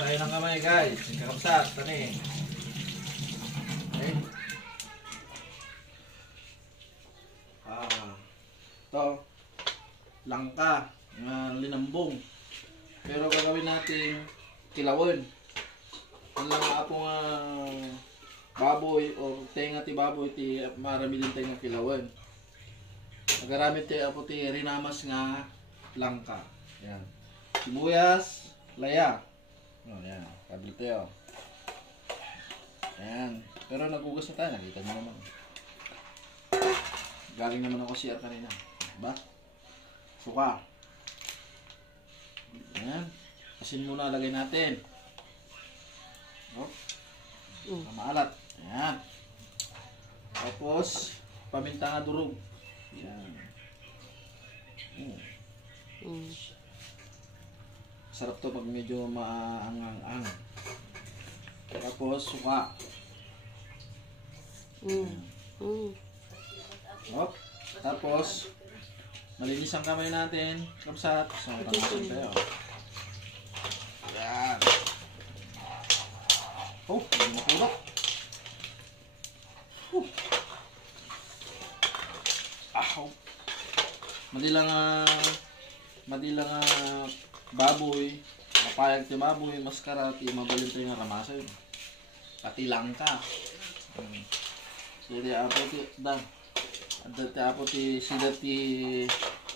tayo ng kamay guys. Kakapsat, tani. Okay. Ito. Langka. Linambong. Pero gagawin natin kilawin. Ang lang apong baboy o tenga ti baboy ti marami din tenga kilawin. Nagaramit ti apo ti rinamas nga langka. Yan. Sibuyas, laya. Oh, yan. Kablit tayo. Ayan. Pero nagugas na tayo. Nakita nyo naman. Galing naman ako CR kanina. Diba? Suka. Ayan. Asin muna lagay natin. Oh. Maalat. Ayan. Tapos, paminta nga durog. Ayan. Sarap to pag medyo maangang-ang. Tapos, suka. Hop. Tapos, malinis ang kamay natin. Kapsat. So, tamasin tayo. Ayan. Oh, hindi makulak. Madilang baboy, mapayag ti baboy, maskara, ti mabalin tayo nga ramasa yun. Pati langka. Jadi apo ti dan. Ada ti apo ti sida ti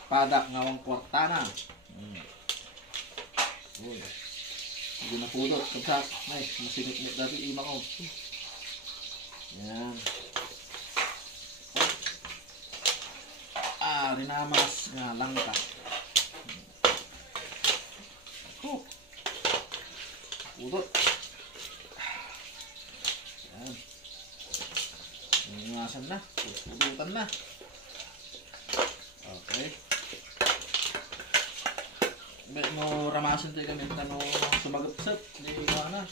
padak ngawang kwartana. Hindi na pudot. Kapsat. Ay, masinit-nit dati ima ko. Yan. Rinamas nga langka. Pudot. Yan. Rinamasan na. Pudutan na. Okay. Mo ramasan tayo kami no sumagapsat. Hindi ko na.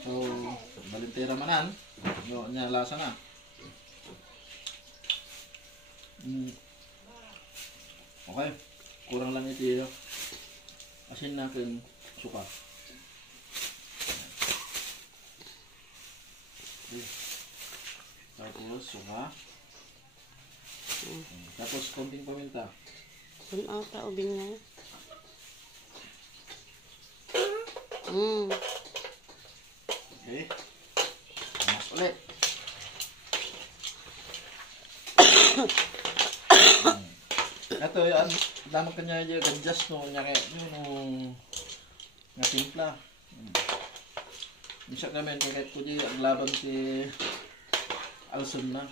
So, balintera manan. Yung niya lasa na. Okay. Kurang lang ito. Asin natin suka. Tapos suka. Tapos konting paminta. Kung ata ubing na. Okay. Mas ulit. Ito yung damang kanya yung adjust no niya yung nga timpla. Misyak namin kahit po di ang laban si Alson na.